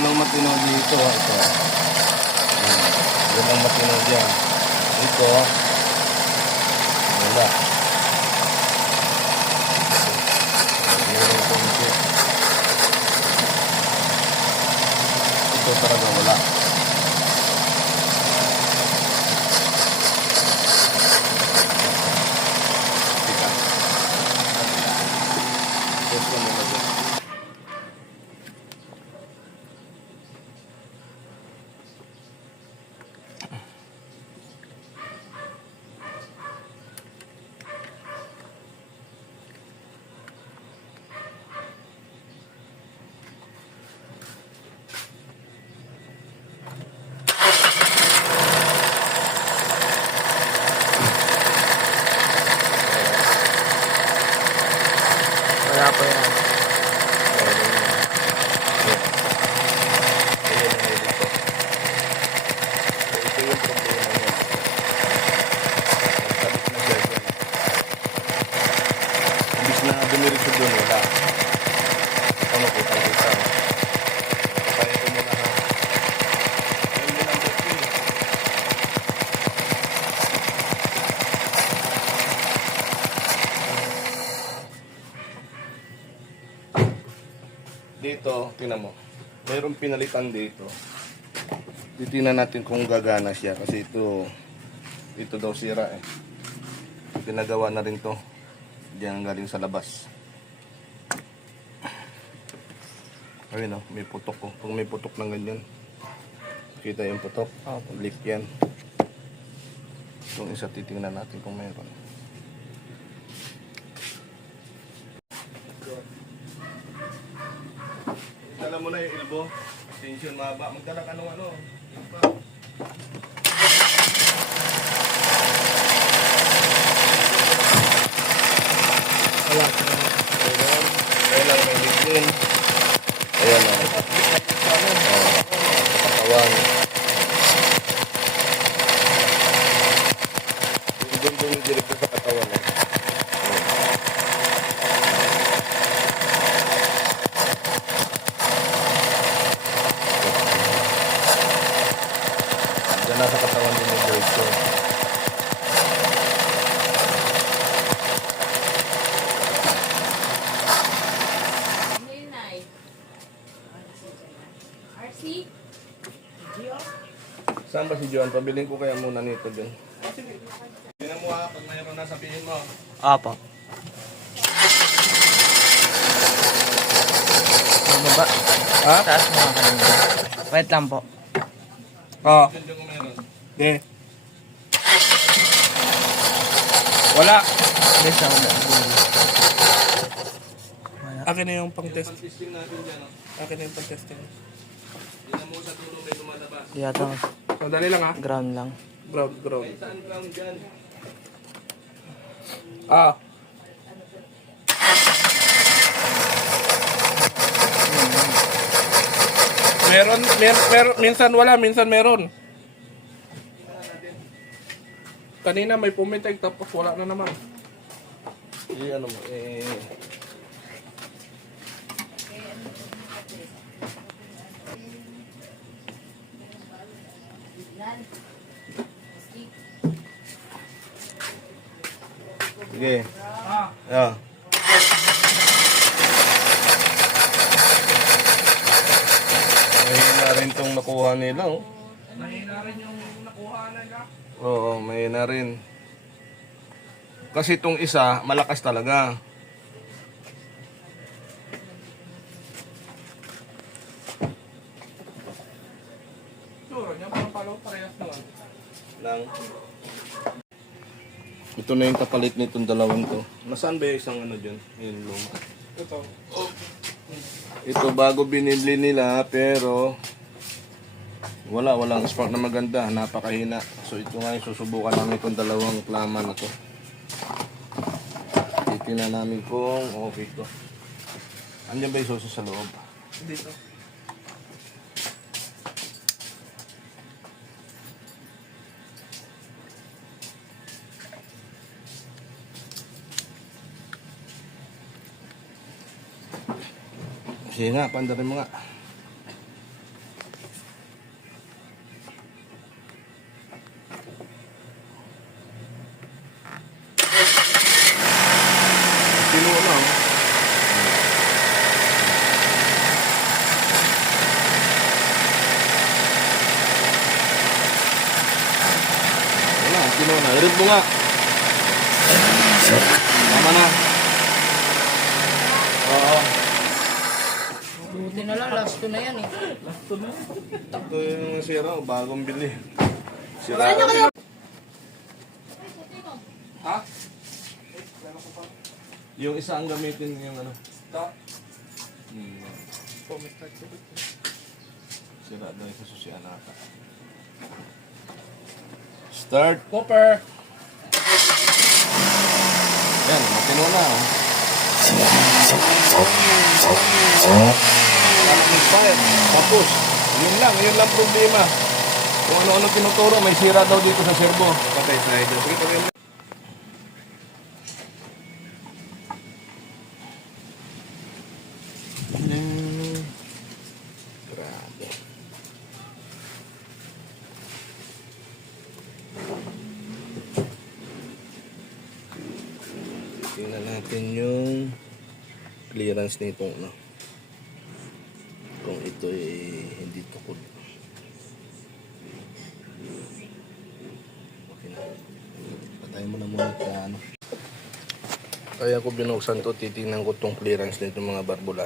walang matino dito. Ito. Walang matino dyan. Ito. Wala. Ito talaga wala. Wala po yan. Ito yung problema niya. Sabit na siya dyan. Imbis na dumiritso doon, wala. Ano ko tayo dito? Kaya ko muna ha. Ayun yun ang best yun. Dito, tingnan mo. Mayroong pinalitan dito. Titingnan natin kung gagana siya kasi ito daw sira eh. Pinagawa na rin to. Diyan galing sa labas. Ayun oh, may putok oh. Kung may putok ng ganyan. Kita yung putok. Leak yan. Itong isa titingnan natin kung mayroon. Dala mo na yung elbow. Tension mahaba. Magdala ka ng ano. Wala. Ayan lang, may lignin. Ayan lang. Katawan. Doon yung direkto sa katawan. Diyan nasa katawan din yung direkto. Saan ba si John? Pabiling ko kaya muna nito dyan. Tingnan mo ha, pag mayroon na sabihin mo. Apo. Baba. Ha? Taas mo nga kanina. Wait lang po. Oo. Diyan ko mayroon. Hindi. Wala. Yes, na wala. Akin na yung pang-test. Pang-testing natin dyan. Akin na yung pang-testing. Tingnan mo sa tulo may tumalabas. Yata Sandali lang ha. ground lang. Ground. Ay, saan kang dyan? Ah. Minsan wala, minsan meron. Kanina may pumitig tapos wala na naman. Ano mo, Sige. Ah. Mahina rin itong nakuha nila, oh. Mahina rin yung nakuha nila. Oo, mahina rin. Kasi itong isa, malakas talaga. Sure, yung pang-palaw parehas naman. Lang. Ito na yung kapalit nitong dalawang to. Nasaan ba yung isang ano dyan? Yung luma. Ito. Ito bago binili nila pero walang spark na maganda, napakahina. So ito nga yung susubukan namin itong dalawang klama na to. Titingnan namin kung okay to. Andiyan ba yung suso sa loob? Dito. Sige nga, pandarin mo nga. i-read mo nga. Tama na. Oo. Buti na lang, last 2 na yan eh. Ito yung sira, bagong bili. Sira. Ha? Yung isa ang gamitin yung ano. Ito. Sira daw yung kasusian nata. Start. Cooper. Yan, matino na. Fire. Tapos, yun lang problema. Kung ano-ano tinuturo, may sira daw dito sa servo. Patay sa idol. Sige, pagay mo. Grabe. Tingnan natin yung clearance nito, no? Kung ito hindi tukod. Okay na. Patay mo na muna ka, ano. Kaya ko binuksan to, titingnan ko tong clearance nito mga barbula.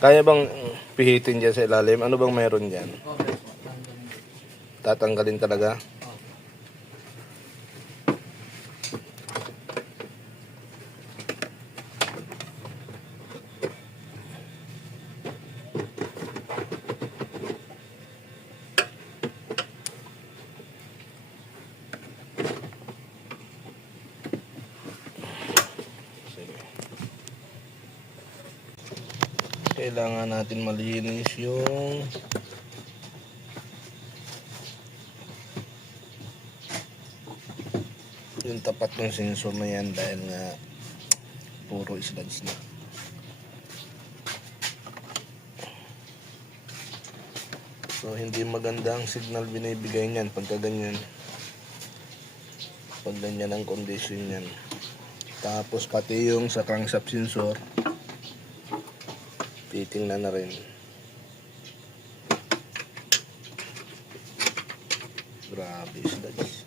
Kaya bang pihitin dyan sa ilalim? Ano bang meron dyan? Okay po, tanggalin. Tatanggalin talaga? Sige. Kailangan natin malinis yung tapat ng sensor na yan dahil nga puro slugs na. So hindi maganda ang signal binibigay niyan pagka ganyan. Pag ganyan ang condition niyan. Tapos pati yung sa crankshaft sensor titingnan na rin. Grabe slugs.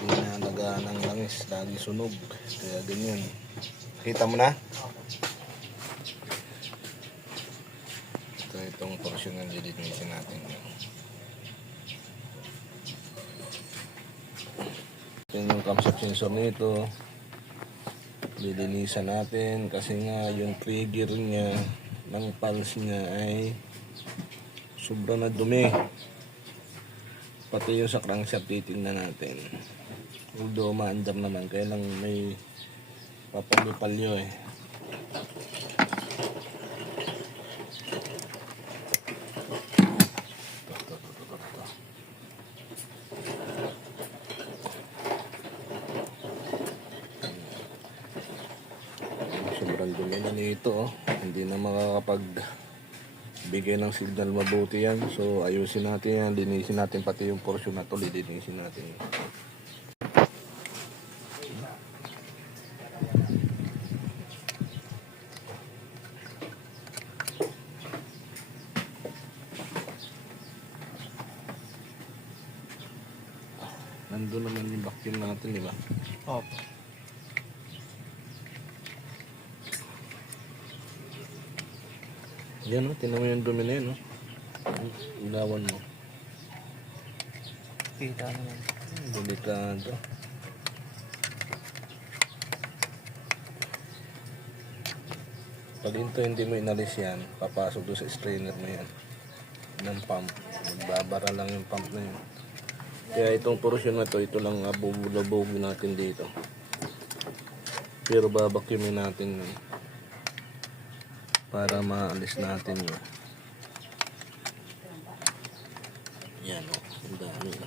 Hindi na nagaan ang langis, lagi sunog. Kaya ganyan. Kita mo na? Itong portion ng lilinisin natin. Ito yung camshaft sensor nito. Lilinisan natin kasi nga yung trigger niya ng pulse niya ay sobrang na dumi. Pati yung sa crankshaft titingnan natin. Although maandar naman, kaya lang may papalyo eh. Sobrang dumi na nito, oh. Hindi na makakapagbigay ng signal mabuti yan. So ayusin natin yan, linisin natin pati yung portion na to, linisin natin. Nandun naman yung vacuum natin, di ba? Opo. Yan, oh, tinan mo yung dumi na yun, oh. Ilawan mo. Kita naman. Delikado. Pag hindi mo inalis yan, papasok doon sa strainer na yan ng pump. Magbabara lang yung pump na yun. Kaya itong portion na to, ito lang abubulabog natin dito. Pero babakyumin natin yun para maalis natin yun. Yan o, ang dami o.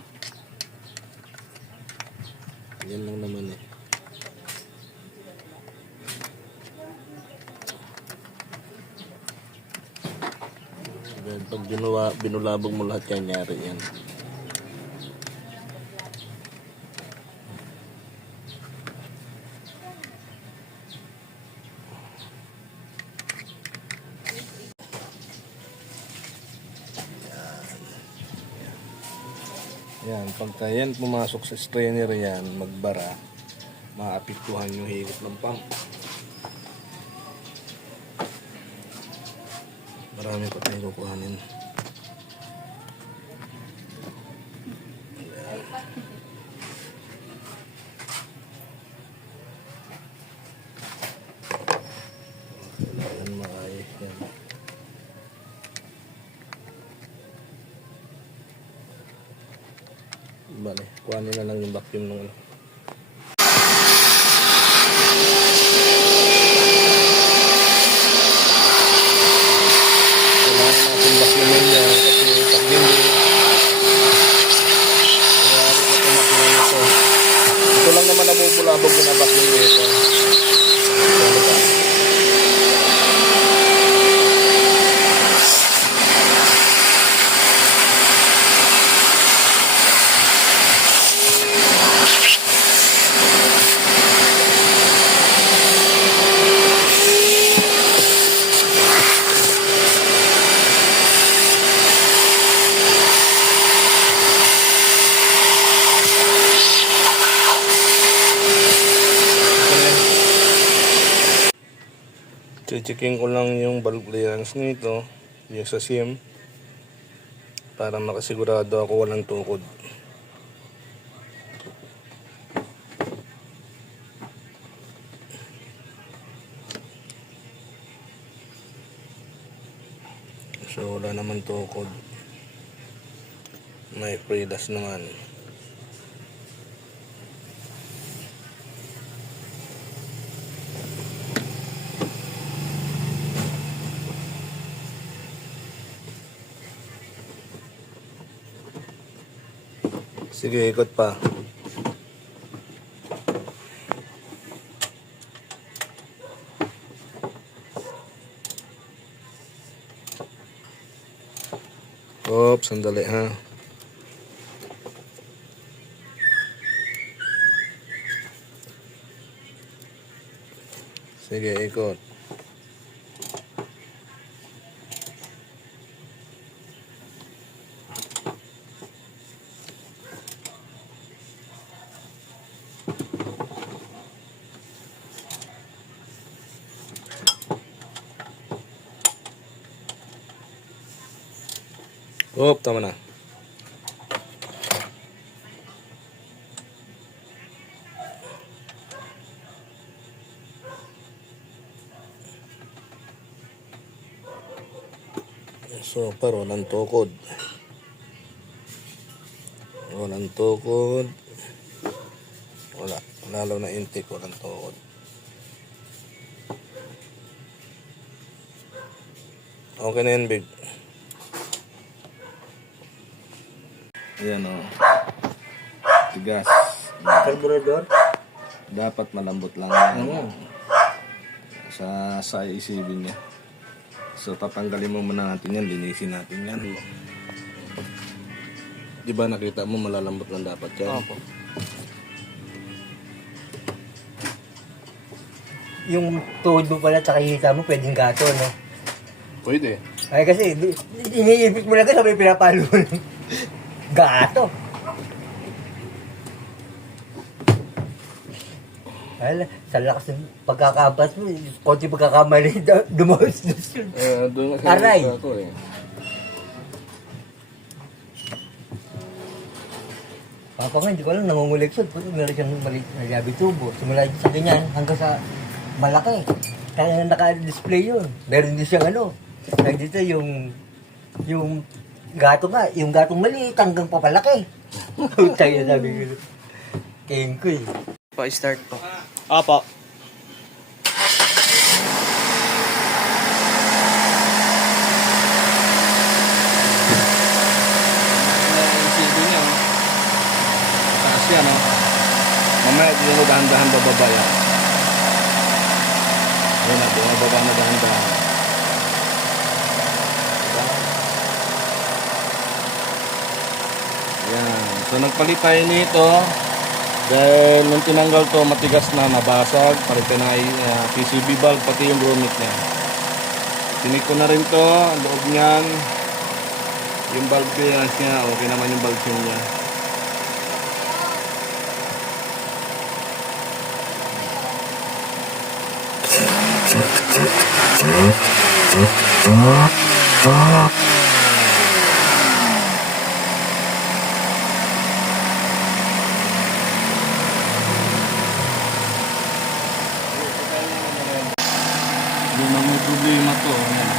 Yan lang naman eh. Then, pag binulabog mo lahat yan, nyari yan. Yan, pagka yan pumasok sa strainer yan, magbara, maapektuhan yung higop ng pump. Marami pa tayong kukuhanin. Kailangan maayos yan. Bale, kuhanin na lang yung vacuum nung ano. Ito lang naman nabubulabog yung nabakling dito. Checking ko lang yung valve clearance nito, yung sa SIM, para makasigurado ako walang tukod. So wala naman tukod. May pre-das naman. Sige, ikot pa. Oops, sandali ha. Sige, ikot. Oh, tama na. So, pero walang tukod. Walang tukod. Wala. Lalo na intake, walang tukod. Okay na yan, big. Ayan o. Tigas. Carburetor? Dapat malambot lang yan. Sa isipin niya. So tatanggalin mo muna natin yan. Linisin natin yan. Diba nakita mo malalambot lang dapat yan? Opo. Yung tuhod mo pala tsaka hita mo pwedeng gato, no? Pwede. Ay kasi, iniibig mo lang kasi may pinapalo ng gato. Ala, sa lakas ng pagkakapas mo, konti pagkakamali, dumawis-dus yun. Doon nga Aray. ako eh. Papa nga, hindi ko alam, nangunguliksod. Meron siyang maliit na labi tubo. Simula sa ganyan hanggang sa malaki. Kaya naka-display yun. Meron din siyang ano. Nandito yung gato nga, yung gatong maliit hanggang papalaki. Tayo na sabi ko. Kayang ko eh. Pa-start po. Apo. yan, no? Mamaya, tingnan mo dahan-dahan bababa yan. Ayan na, bumababa na dahan-dahan. Diba? Yan. So, nagpalit tayo nito. Dahil nung tinanggal to, matigas na, nabasag. Palitan na PCB valve, pati yung grommet niya. Tinik ko na rin to, ang loob niyan. Yung valve clearance niya, okay naman yung valve tune niya. Yung may problema to, yan.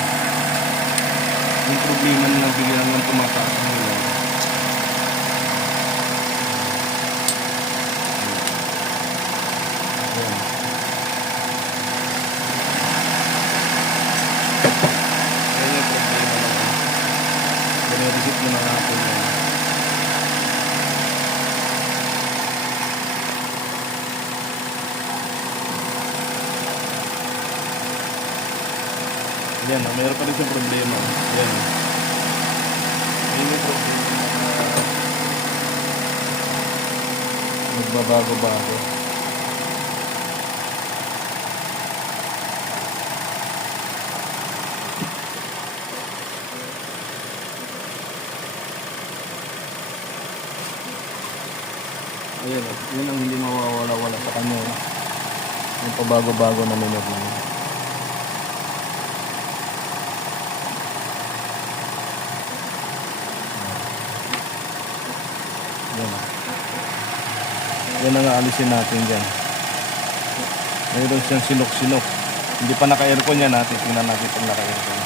Yung problema na bigyan ng tumataas ng ulan. Yan. Yan yung problema na. Biniresit mo na natin yan. Yan, mayroon pa rin siyang problema. Yan. Yan yung problema. Magbabago-bago. Ayan, yun ang hindi mawawala-wala sa kanya. Yung pabago-bago na minor na yun. Yan. Yan ang aalisin natin dyan. Mayroon siyang sinok-sinok. Hindi pa naka-aircon yan natin. Tingnan natin pag naka-aircon.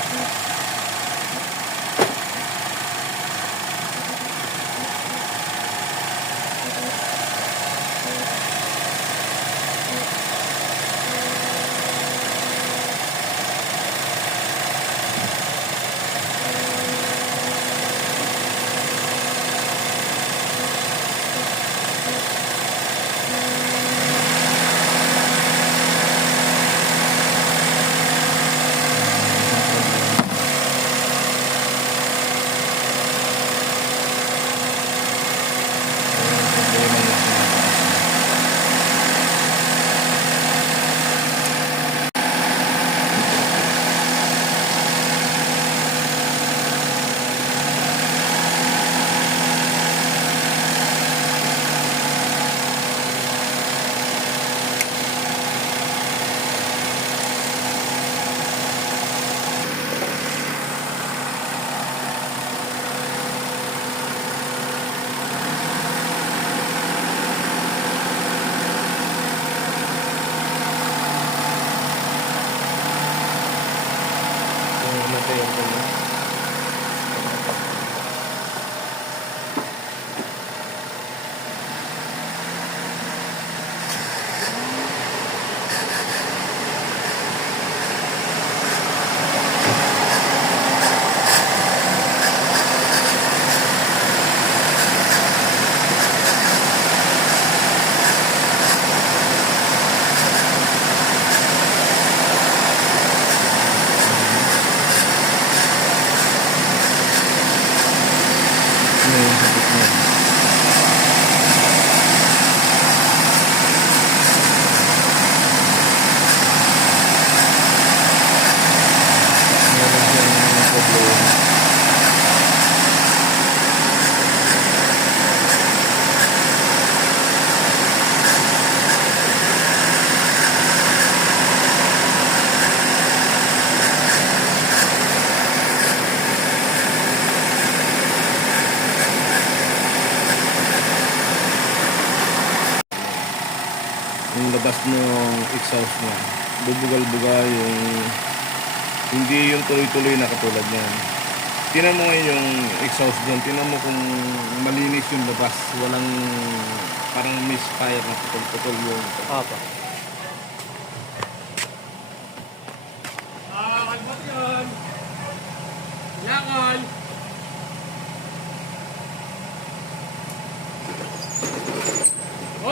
Yung labas ng exhaust niya, bubugal-bugal yung hindi yung tuloy-tuloy na katulad niyan. Tinan mo ngayon yung exhaust dyan, tinan mo kung malinis yung labas, walang parang misfire na putol-putol yung Apa. Kalbot yun! Yakal!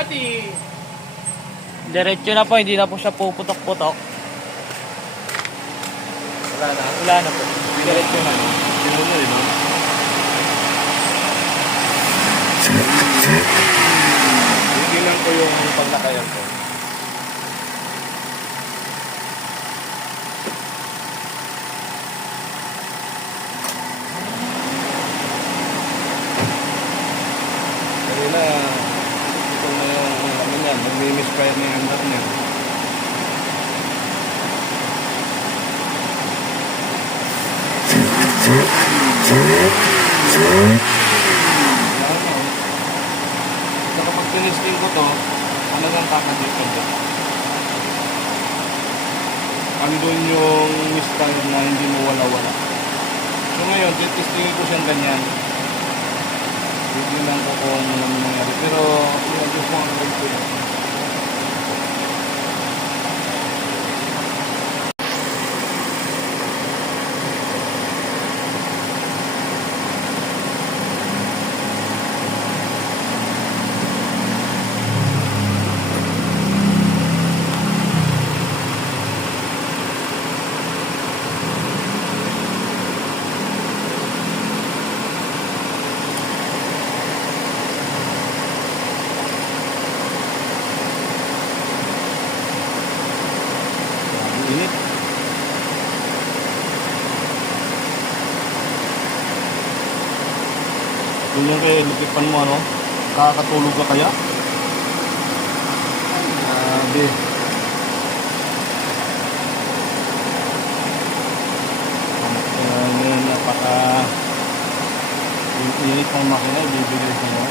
dati. Diretso na po, hindi na po siya puputok-putok. Wala na. Wala na po. Diretso na. Sino na rin, no? Tingnan ko yung paglakayan ko. Kanina, ito na yung ano niyan, nag-misfire na yung andar niya. So kapag tinisting ko to, ano nang kakadipende? Andun yung misfire na hindi mo wala-wala. So ngayon, titistingin ko siyang ganyan. Hindi lang ko kung ano nangyari. Pero, yun, gusto ko ang ko yun. Init. Kung yung kaya lupipan mo ano, kakatulog ka kaya? Grabe. Ngayon napaka init ng makina, ibibigay sa mo.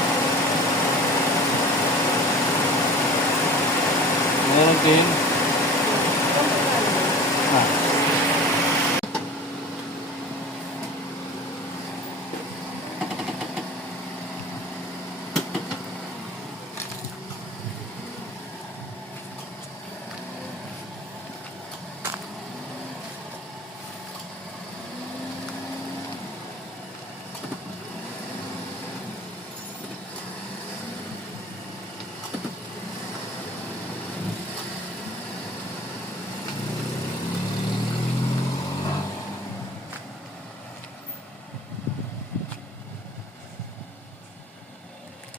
Ngayon din. Ha?